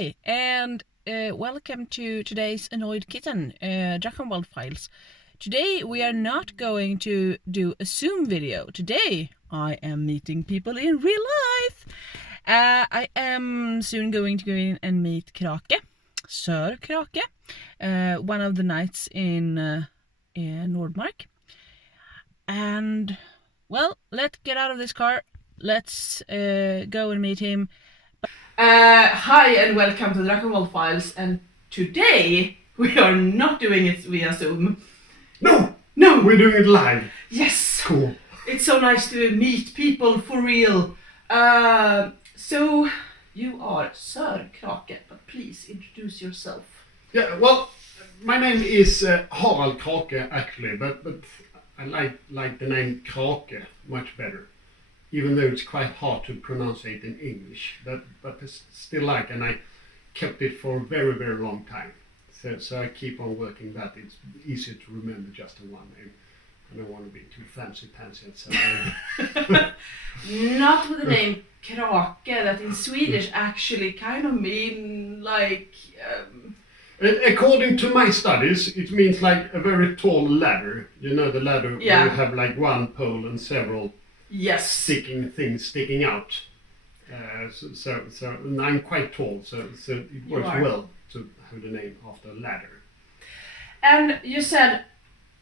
Hi, and welcome to today's Annoyed Kitten, Drachenwald Files. Today we are not going to do a Zoom video. Today I am meeting people in real life. I am soon going to go in and meet Krake, Sir Krake, one of the knights in Nordmark. And, well, let's get out of this car. Let's go and meet him. Hi and welcome to Drachenwald Files, and today we are not doing it via Zoom. No! No! We're doing it live. Yes! Cool. It's so nice to meet people for real. So, you are Sir Krake, but please introduce yourself. Yeah, well, my name is Harald Krake actually, but I like the name Krake much better. Even though it's quite hard to pronounce it in English, but it's still like, and I kept it for a very, very long time. So I keep on working that. It's easier to remember just in one name. I don't want to be too fancy-pantsy at some Not with the name Krake, that in Swedish actually kind of mean like... According to my studies, it means like a very tall ladder. You know the ladder where you have like one pole and several things sticking out. So and I'm quite tall, so it works well to have the name after a ladder. And you said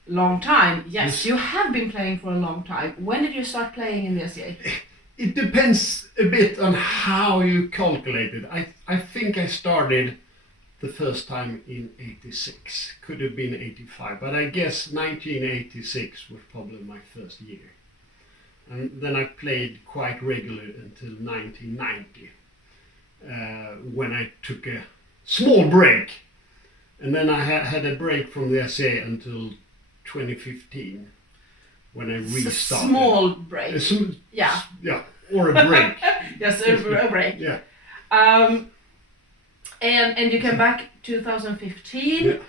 long time. Yes, you have been playing for a long time. When did you start playing in the SCA? It depends a bit on how you calculate it. I think I started the first time in 86. Could have been 85, but I guess 1986 was probably my first year. And then I played quite regularly until 1990, when I took a small break. And then I had a break from the SA until 2015, when I restarted. A small break. Yeah, or a break. Yes, a break. Yeah. And you came back 2015,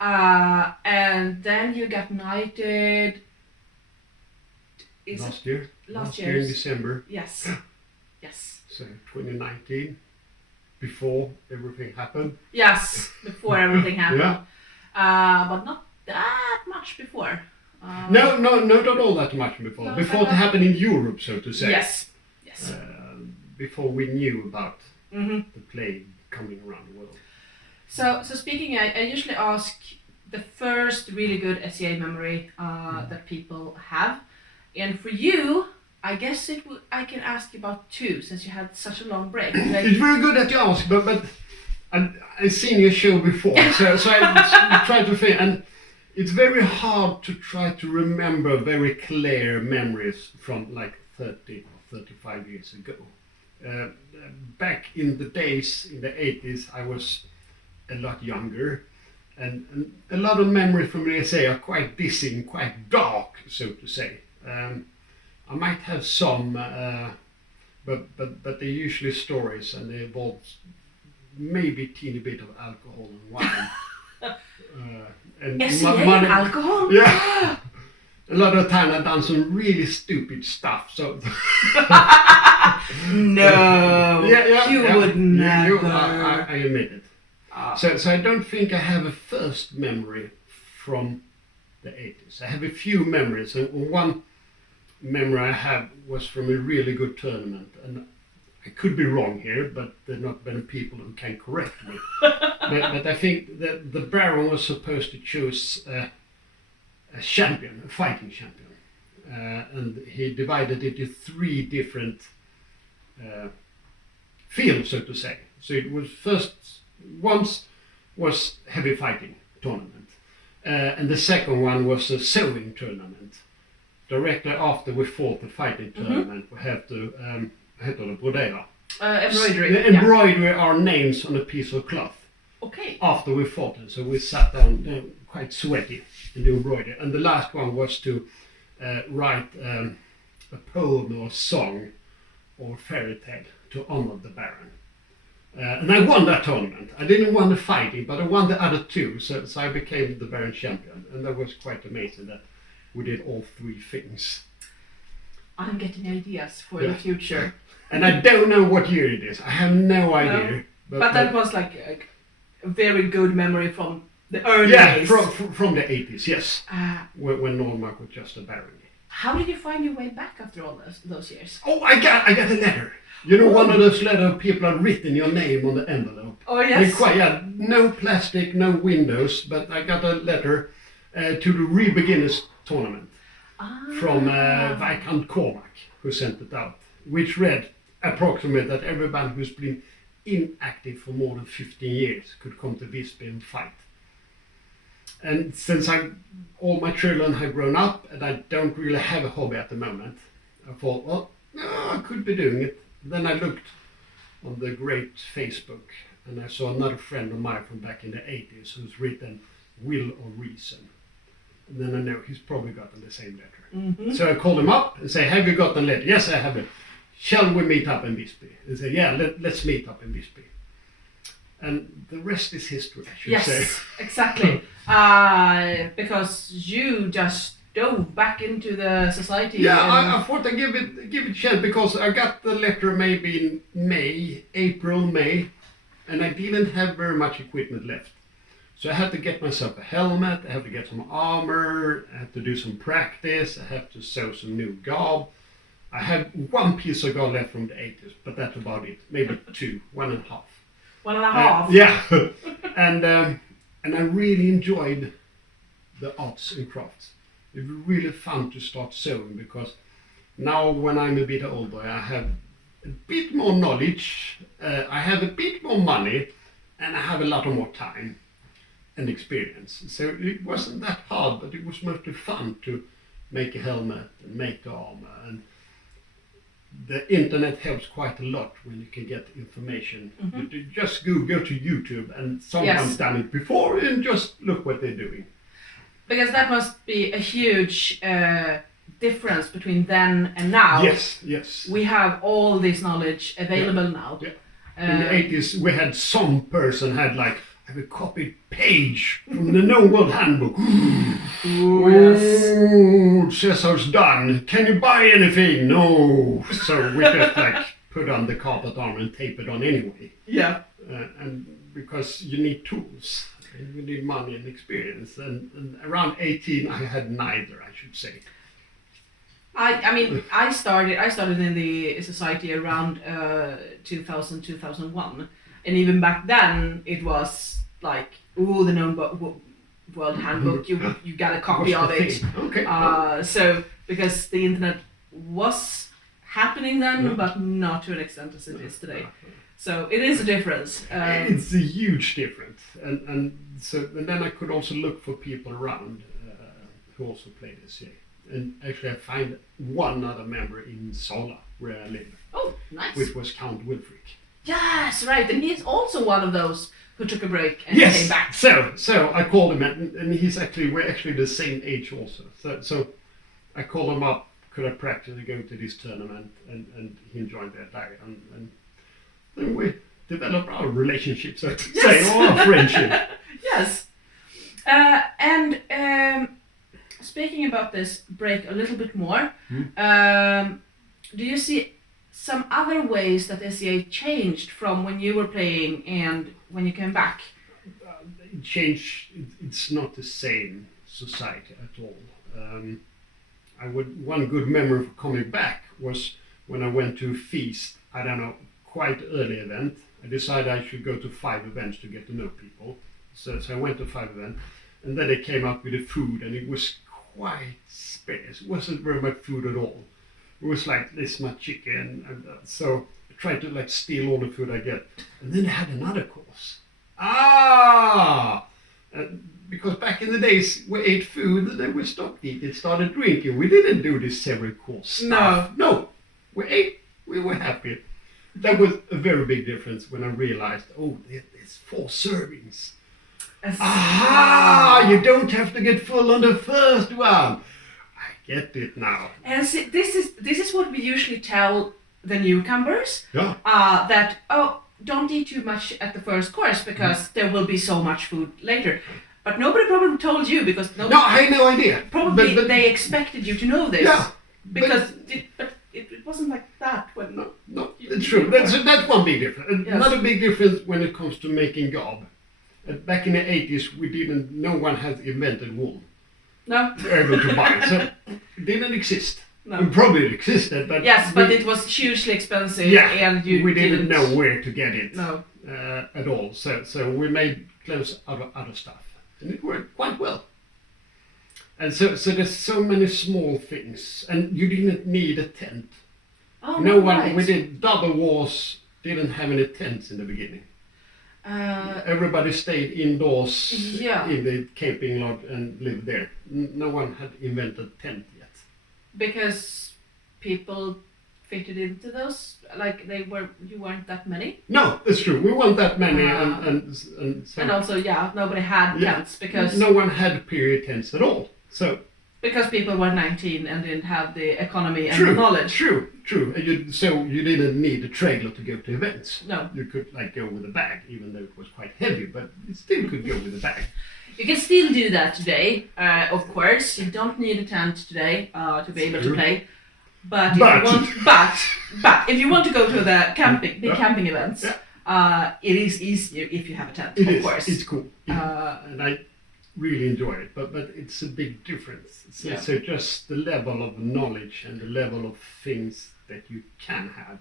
and then you got knighted. Last year in December. Yes. Yes. So 2019, before everything happened. Yes, before everything happened. Yeah. But not that much before. No, not all that much before. Before it happened in Europe, so to say. Yes. Before we knew about the plague coming around the world. So speaking, I usually ask the first really good SCA memory that people have. And for you, I guess I can ask you about two, since you had such a long break. It's very good that you ask, but I've seen your show before, so I try to think, and it's very hard to try to remember very clear memories from like 30 or 35 years ago. Back in the days, in the 80s, I was a lot younger, and a lot of memories from the SA are quite dizzying, quite dark, so to say. I might have some, but they're usually stories, and they involve maybe a teeny bit of alcohol and wine. And alcohol? Yeah. A lot of time I've done some really stupid stuff. So no, you would never. I admit it. So I don't think I have a first memory from the 80s. I have a few memories, and one memory I have was from a really good tournament, and I could be wrong here, but there are not many people who can correct me. but I think that the Baron was supposed to choose a champion, a fighting champion, and he divided it into three different fields, so to say. So it was once was heavy fighting tournament, and the second one was a sewing tournament. Directly after we fought the fighting tournament, we had to brodera. Embroider our names on a piece of cloth. Okay. After we fought it, so we sat down quite sweaty in the embroidery. And the last one was to write a poem or song or fairy tale to honor the Baron. And I won that tournament. I didn't win the fighting, but I won the other two, so I became the Baron champion. And that was quite amazing that we did all three things. I'm getting ideas for the future. And I don't know what year it is. I have no idea. But that was like a very good memory from the early days. From the 80s, yes. When Normark was just a barony. How did you find your way back after all those years? Oh, I got a letter. You know, one of those letters people have written your name on the envelope. Oh, yes. No plastic, no windows, but I got a letter to the Re-Beginners tournament from Viscount Cormac, who sent it out, which read approximately that everyone who's been inactive for more than 15 years could come to Visby and fight. And since all my children have grown up and I don't really have a hobby at the moment, I thought, well, I could be doing it. Then I looked on the great Facebook and I saw another friend of mine from back in the 80s who's written Will or Reason. And then I know he's probably gotten the same letter. Mm-hmm. So I called him up and say, have you got the letter? Yes, I have it. Shall we meet up in Visby? And say, yeah, let's meet up in Visby. And the rest is history, I should say. Yes, exactly. Because you just dove back into the society. Yeah, I thought I'd give it a chance because I got the letter maybe in April, May, and I didn't have very much equipment left. So I had to get myself a helmet, I had to get some armor, I had to do some practice, I had to sew some new garb. I have one piece of garb left from the 80s, but that's about it. Maybe two, 1.5. 1.5? Yeah. And I really enjoyed the arts and crafts. It was really fun to start sewing because now when I'm a bit older, I have a bit more knowledge, I have a bit more money, and I have a lot more time and experience. So it wasn't that hard, but it was mostly fun to make a helmet and make the armor. And the internet helps quite a lot when you can get information. Mm-hmm. You just go to YouTube and someone's done it before and just look what they're doing. Because that must be a huge difference between then and now. Yes. We have all this knowledge available now. Yeah. In the 80s, we had some person had like, I have a copied page from the Known World Handbook. Oh, yes. Caesar's done. Can you buy anything? No. So we just like put on the carpet armor and tape it on anyway. Yeah. And because you need tools, and you need money and experience. And around 18, I had neither, I should say. I mean, I started in the society around 2000, 2001. And even back then, it was like, the Known World Handbook, you got a copy of it. Okay. So, because the internet was happening then, but not to an extent as it is today. So, it is a difference. It's a huge difference. And then I could also look for people around who also play this game. And actually, I find one other member in Sala, where I live. Oh, nice. Which was Count Wilfric. Yes, right. And he's also one of those who took a break and came back. So I called him, and we're actually the same age also. So I called him up, could I practically go to this tournament, and he joined that day. And then we developed our relationship, so to say, or our friendship. Yes. Speaking about this break a little bit more, do you see some other ways that SCA changed from when you were playing and when you came back? It changed. It's not the same society at all. One good memory of coming back was when I went to a feast. I don't know, quite early event. I decided I should go to 5 events to get to know people. So I went to 5 events, and then they came up with the food, and it was quite sparse. It wasn't very much food at all. It was like this much chicken, and so I tried to like steal all the food I get. And then they had another course. Because back in the days we ate food and then we stopped eating, started drinking. We didn't do this several course stuff. No, we ate, we were happy. That was a very big difference when I realized, there's 4 servings. You don't have to get full on the first one. I get it now. And see, this is what we usually tell the newcomers. Yeah. That don't eat too much at the first course because there will be so much food later. But nobody probably told you because I had no idea. Probably but they expected you to know this. Yeah. Because it wasn't like that when no. It's true. That's one big difference. Yes. Another big difference when it comes to making gob. Back in the 80s, no one has invented wool. No. Able to buy. So it didn't exist. No. It probably existed, but Yes, but it was hugely expensive, and we didn't know where to get it. No. At all. So we made clothes out of other stuff, and it worked quite well. And so there's so many small things, and you didn't need a tent. Oh, No one. right. We did double wars. Didn't have any tents in the beginning. Everybody stayed indoors in the camping lodge and lived there. No one had invented tent yet. Because people fitted into those, like you weren't that many. No, that's true. We weren't that many, and also nobody had tents because no one had period tents at all. So because people were 19 and didn't have the economy and the knowledge. True. And so you didn't need a trailer to go to events. No. You could go with a bag, even though it was quite heavy, but it still could go with a bag. You can still do that today, of course. You don't need a tent today to be able to play. But if you want to go to the camping events, it is easier if you have a tent. Of course, it's cool, and I really enjoy it. But it's a big difference. So just the level of knowledge and the level of things that you can have.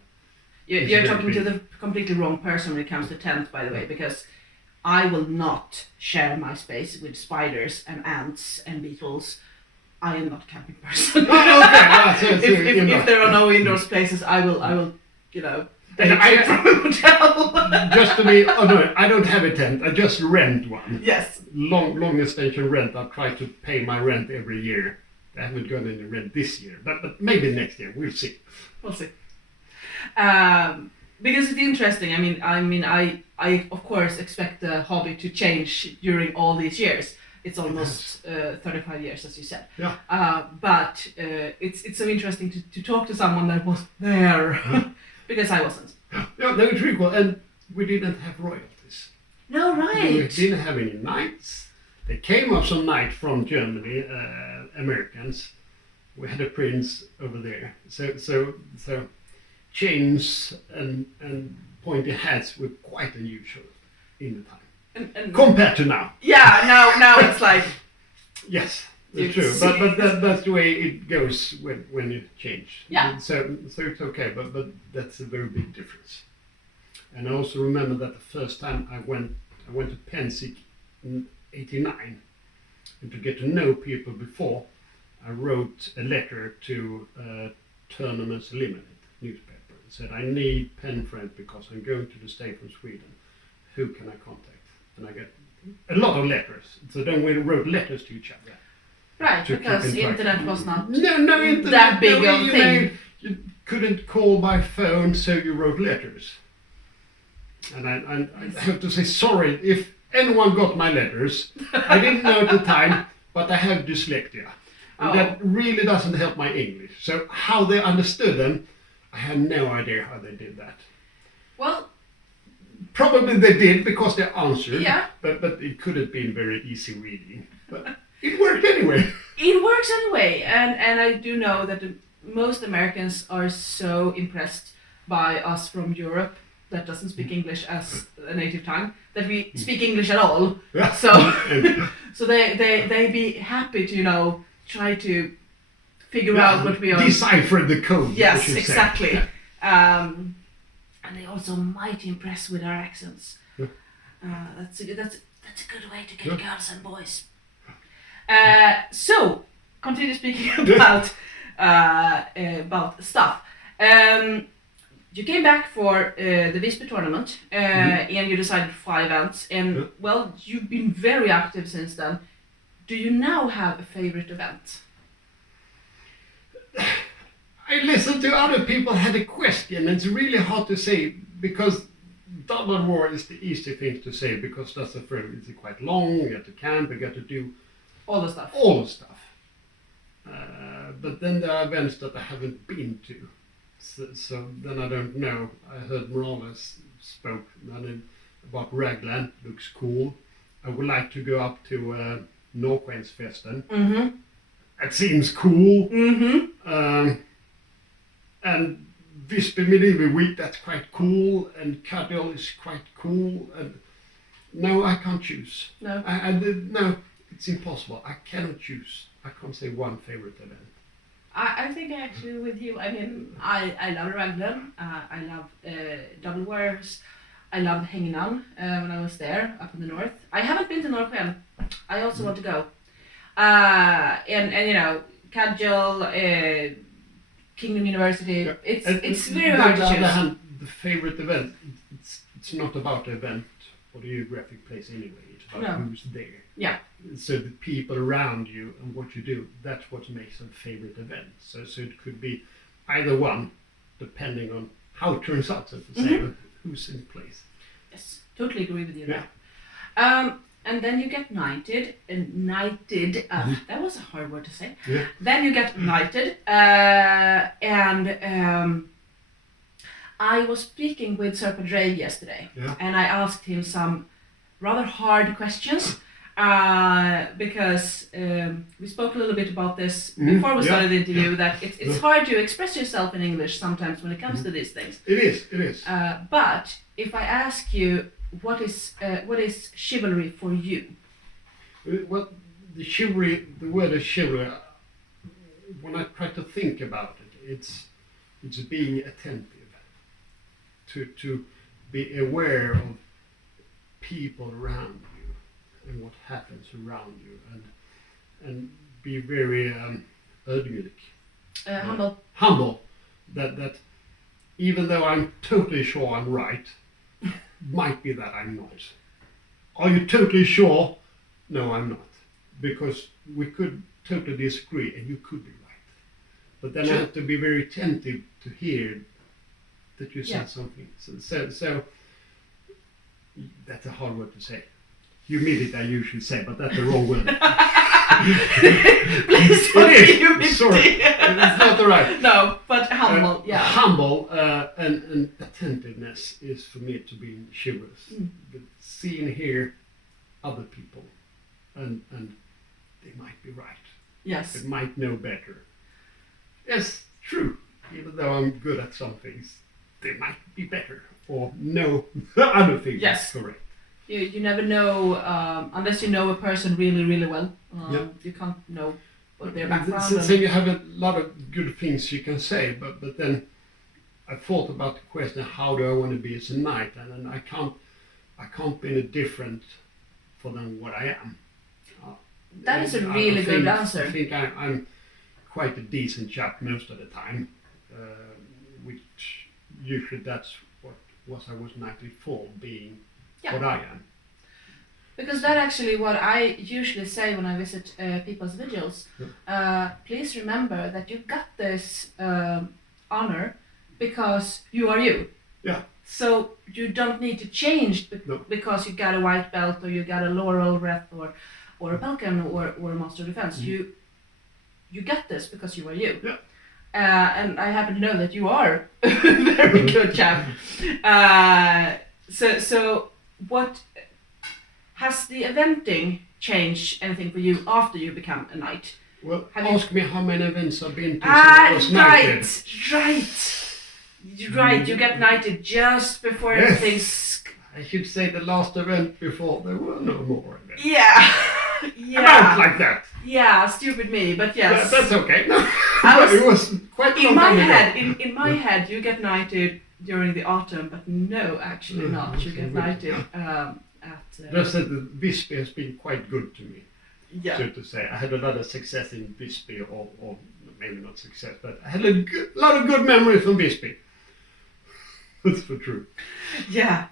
You're talking to the completely wrong person when it comes to tent, by the way, because I will not share my space with spiders and ants and beetles. I am not a camping person. If there are no indoor places, I will, benefit from a hotel. Just to be honest, I don't have a tent. I just rent one. Yes. Long extension rent. I try to pay my rent every year. I haven't got any rent this year, but maybe next year. We'll see. We'll see. Because it's interesting. I of course expect the hobby to change during all these years. It's almost 35 years, as you said. Yeah. But it's so interesting to talk to someone that was there, because I wasn't. Yeah, they were really cool, and we didn't have royalties. No, right. We didn't have any knights. They came up some knights from Germany, Americans. We had a prince over there. So chains and pointy hats were quite unusual in the time. And compared to now. Yeah, now it's like. Yes, it's true. But that's the way it goes when you change. Yeah. So it's okay, but that's a very big difference. And I also remember that the first time I went to Pensik in '89, and to get to know people before, I wrote a letter to Tournaments Limited newspaper and said, I need pen friends because I'm going to the state from Sweden. Who can I contact? And I get a lot of letters. So then we wrote letters to each other. Right, because the internet was not no internet, that big of a thing. You couldn't call by phone, so you wrote letters. And I have to say sorry if anyone got my letters. I didn't know at the time, but I have dyslexia. And that really doesn't help my English. So how they understood them, I have no idea how they did that. Well, probably they did because they answered. Yeah. But it could have been very easy reading. But it worked anyway. It works anyway, and I do know that most Americans are so impressed by us from Europe that doesn't speak English as a native tongue that we speak English at all. Yeah. So so they be happy to try to figure out what we are. Decipher the code. Yes, exactly. And they're also mighty impressed with our accents. Yeah. That's a good way to get girls and boys. So continue speaking about stuff. You came back for the Visby tournament, and you decided 5 events. And well, you've been very active since then. Do you now have a favorite event? I listened to other people had a question. It's really hard to say because double war is the easy thing to say because that's it's quite long. You have to camp. You got to do all the stuff. But then there are events that I haven't been to. So then I don't know. I heard Morales spoke about Raglan. Looks cool. I would like to go up to Norrskensfesten. It seems cool. And Visby Medieval Week, that's quite cool, and Cadill is quite cool, and no, I can't choose. No. No, it's impossible. I cannot choose. I can't say one favorite event. I think actually with you, I mean, I love Raglan, I love Double Wars, I loved hanging on when I was there up in the north. I haven't been to Northern. I also want to go. And you know, Cadill, Kingdom University, Yeah. it's very hard to On the other choose. hand, the favorite event, it's not about the event or the geographic place anyway. It's about No. who's there. Yeah. So the people around you and what you do, that's what makes a favorite event. So it could be either one, depending on how it turns out, so to say, who's in place. Yes, totally agree with you Yeah. now. And then you get knighted, that was a hard word to say. Yeah. Then you get knighted, and I was speaking with Sir Harald yesterday, Yeah. and I asked him some rather hard questions, because we spoke a little bit about this before we started the interview, that it's hard to express yourself in English sometimes when it comes to these things. It is. But if I ask you, what is chivalry for you? Well, the word is chivalry, when I try to think about it, it's being attentive, to be aware of people around you and what happens around you, and be very ödmjuk, Humble. that even though I'm totally sure I'm right, might be that I'm not. Are you totally sure? No, I'm not, because we could totally disagree and you could be right, but then I have to be very attentive to hear that you said something. So that's a hard word to say. Humility I usually say, but that's the wrong word. Please don't be humility. Sorry, it's not the right. No, but humble, Humble and attentiveness is for me to be chivalrous. But see and hear other people, and they might be right. Yes. They might know better. Yes, true. Even though I'm good at some things, they might be better or know other things. Yes. Correct. You never know, unless you know a person really, really well. You can't know what their background So you have a lot of good things you can say, but then I thought about the question: how do I want to be as a knight? And I can't be any different for than what I am. That is a really good answer. I think I'm quite a decent chap most of the time, which usually that's what I was knighted for, being what I am. Because that's actually what I usually say when I visit people's vigils. Please remember that you got this honor because you are you. Yeah. So you don't need to change because you got a white belt or you got a laurel wreath or a falcon or a master of defense. You got this because you are you. Yeah. And I happen to know that you are a very good chap. So what has the eventing changed anything for you after you become a knight? Well, ask me how many events I've been to since I was knighted. Right. You got knighted just before everything's. I should say the last event before there were no more events. Yeah. About like that. Yeah, stupid me, but yes. That's okay. No, I was, it was quite in my head. In my head, you get knighted during the autumn, but no, actually not. You get knighted at. Just that the Visby has been quite good to me. Yeah. So to say, I had a lot of success in Visby, or maybe not success, but I had a lot of good memories from Visby. That's for true. Yeah.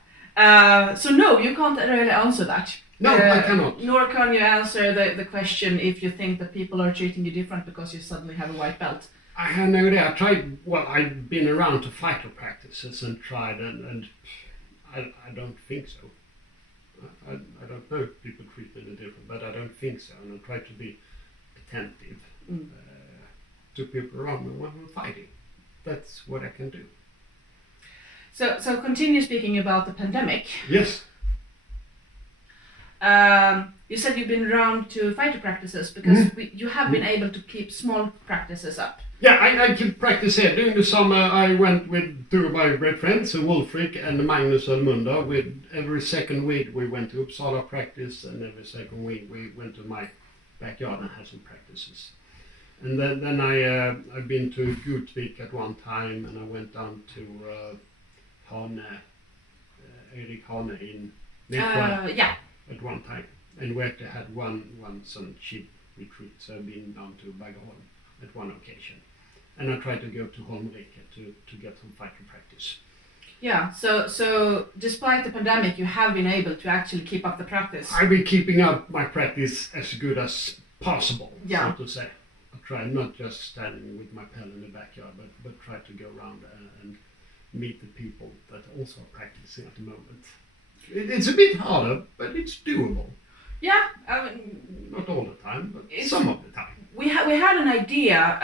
So no, you can't really answer that. No, I cannot. Nor can you answer the question if you think that people are treating you different because you suddenly have a white belt. I have no idea. I tried. Well, I've been around to fighter practices and tried, and I don't think so. I don't know if people treat me different, but I don't think so. And I try to be attentive to people around me when we're fighting. That's what I can do. So continue speaking about the pandemic. Yes. You said you've been around to fighter practices because you have been able to keep small practices up. Yeah, I keep practice here. During the summer, I went with two of my great friends, Wolfric and Magnus Almunda. With every second week, we went to Uppsala practice, and every second week we went to my backyard and had some practices. And then I've been to Gutvik at one time, and I went down to Hane, Erik Hane in Nässjö at one time. And we actually had one some cheap retreat, so I've been down to Baggeholm at one occasion. And I tried to go to Holmrike to get some fighter practice. Yeah, so despite the pandemic, you have been able to actually keep up the practice. I've been keeping up my practice as good as possible, so to say. I try not just standing with my pen in the backyard, but try to go around and meet the people that also are practicing at the moment. It's a bit harder, but it's doable. Yeah, not all the time, but some of the time. We had an idea.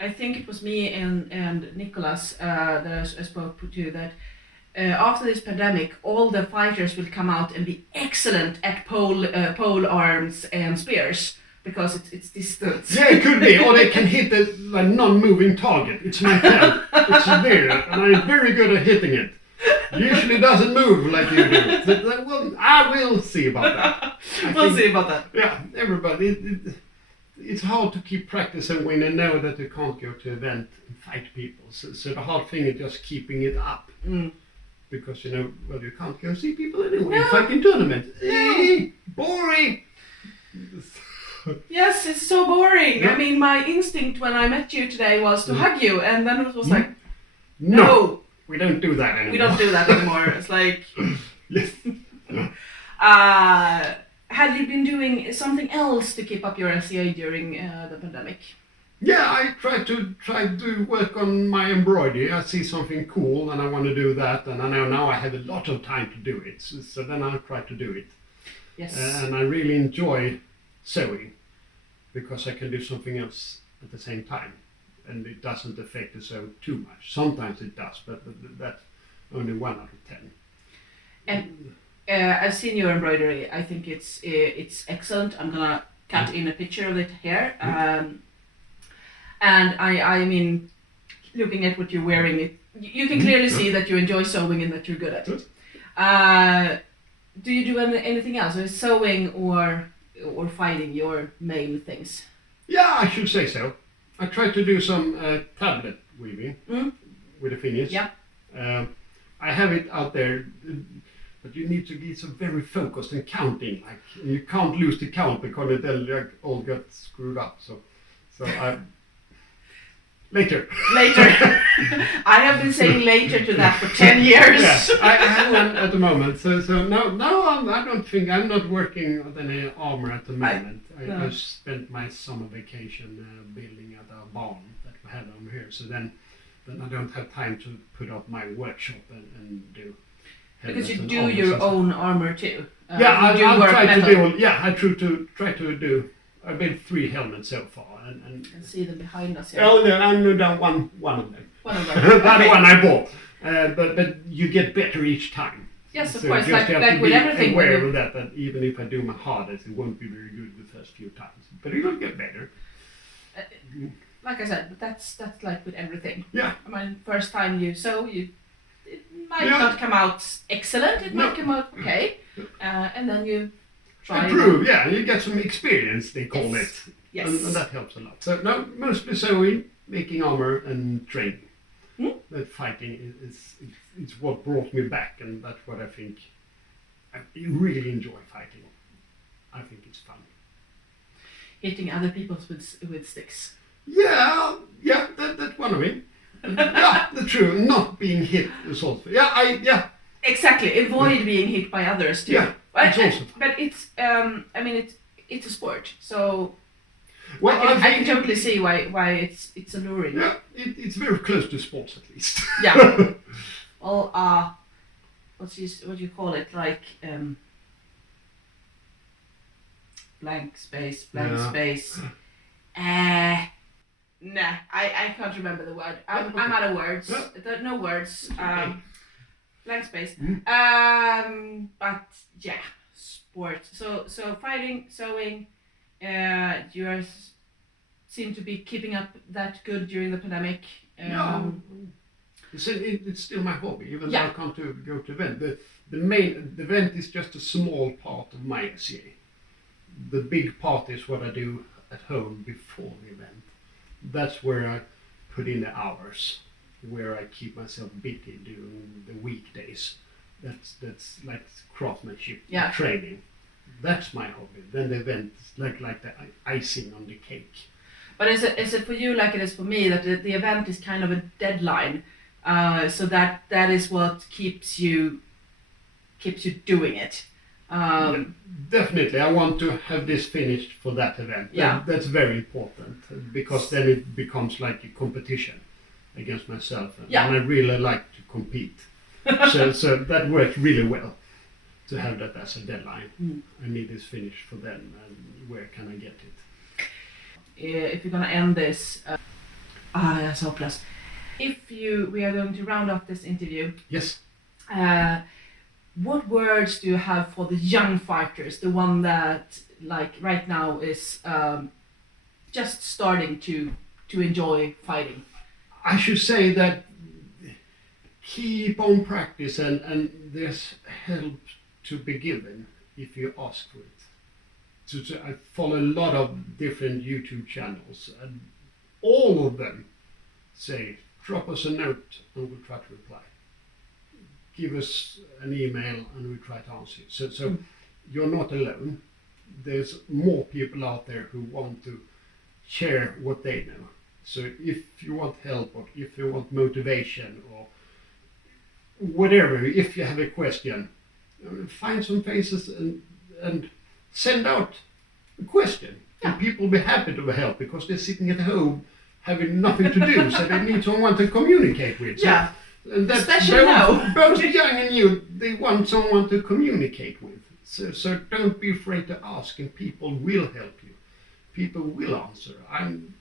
I think it was me and Nicholas that I spoke to, that after this pandemic, all the fighters will come out and be excellent at pole arms and spears because it's distance. Yeah, it could be, or they can hit the non-moving target. It's my pen. It's there, and I'm very good at hitting it. Usually doesn't move like you do. Well, I will see about that. We'll see about that. Yeah, everybody. It's hard to keep practicing when they know that you can't go to an event and fight people. So the hard thing is just keeping it up. Because, you can't go see people anyway. No. Fighting tournaments. Boring! Yes, it's so boring. Yeah. I mean, my instinct when I met you today was to hug you, and then it was like, no! We don't do that anymore. We don't do that anymore. It's like... Yes. Had you been doing something else to keep up your SCA during the pandemic? Yeah, I try to work on my embroidery. I see something cool and I want to do that, and I know now I have a lot of time to do it. So then I try to do it. Yes. And I really enjoy sewing because I can do something else at the same time, and it doesn't affect the sew too much. Sometimes it does, but that's only 1 out of 10. And I've seen your embroidery. I think it's excellent. I'm gonna cut in a picture of it here. And I mean, looking at what you're wearing, you can clearly see that you enjoy sewing and that you're good at it. Do you do anything else? Is sewing or fighting your main things? Yeah, I should say so. I try to do some tablet weaving with a finish. Yeah. I have it out there, but you need to be so very focused and counting. Like you can't lose the count because it all got screwed up. So I later. I have been saying later to that for 10 years. Yeah, I have one at the moment. So now I don't think I'm not working on any armor at the moment. I spent my summer vacation building at a barn that we had over here. So then I don't have time to put up my workshop and do. Because you do your own armor too. Yeah, I try to do. I built 3 helmets so far, and see them behind us here. Oh, no, I'm down one of them. One of them. That one I bought, but you get better each time. Yes, of so course, just like with everything. Aware of that even if I do my hardest, it won't be very good the first few times, but it will get better. Like I said, that's like with everything. Yeah. I mean, first time you sew, it might not come out excellent. It might come out okay, and then you try. Improve, yeah. You get some experience. They call it. Yes. And that helps a lot. So no, mostly sewing, making armor, and training. That fighting is what brought me back, and that's what I think. I really enjoy fighting. I think it's fun. Hitting other people with sticks. Yeah, that's one of it. Yeah, the true. Not being hit is also. Yeah. Exactly. Avoid being hit by others too. Yeah, it's also fun. But it's. I mean, it's a sport, so. Well, I can totally see why it's alluring. Yeah, it's very close to sports at least. Yeah. Well, what do you call it? Like blank space. Nah, I can't remember the word. I'm out of words. No words. Blank space. But yeah. sports. So fighting, sewing. You seem to be keeping up that good during the pandemic. No, it's still my hobby, even though Yeah. I can't go to event. The event is just a small part of my SCA. The big part is what I do at home before the event. That's where I put in the hours, where I keep myself busy during the weekdays. That's like craftsmanship training. That's my hobby. Then the event is like the icing on the cake. But is it for you like it is for me that the event is kind of a deadline, so that is what keeps you doing it. Yeah, definitely, I want to have this finished for that event. Yeah. That's very important because then it becomes like a competition against myself, and I really like to compete. so that worked really well to have that as a deadline. I need this finished for then, and where can I get it? If you're gonna end this, that's hopeless. We are going to round off this interview. Yes. What words do you have for the young fighters, the one that like right now is just starting to enjoy fighting? I should say that keep on practice, and there's help to be given if you ask for it. So I follow a lot of different YouTube channels, and all of them say, drop us a note and we'll try to reply. Give us an email and we'll try to answer it. So you're not alone. There's more people out there who want to share what they know. So if you want help, or if you want motivation, or whatever, if you have a question, find some faces and send out a question. And people will be happy to help because they're sitting at home having nothing to do, so they need someone to communicate with. So, and that's especially now. Both young and you, they want someone to communicate with. So don't be afraid to ask, and people will help you. People will answer. I'm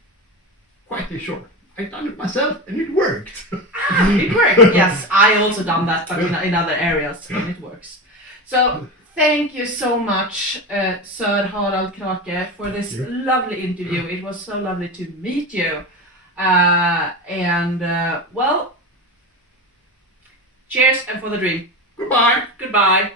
quite sure. I've done it myself and it worked. It worked, yes. I also done that, but in other areas, and it works. So thank you so much, Sir Harald Krake, for this lovely interview. It was so lovely to meet you. Well, cheers and for the dream. Goodbye. Goodbye.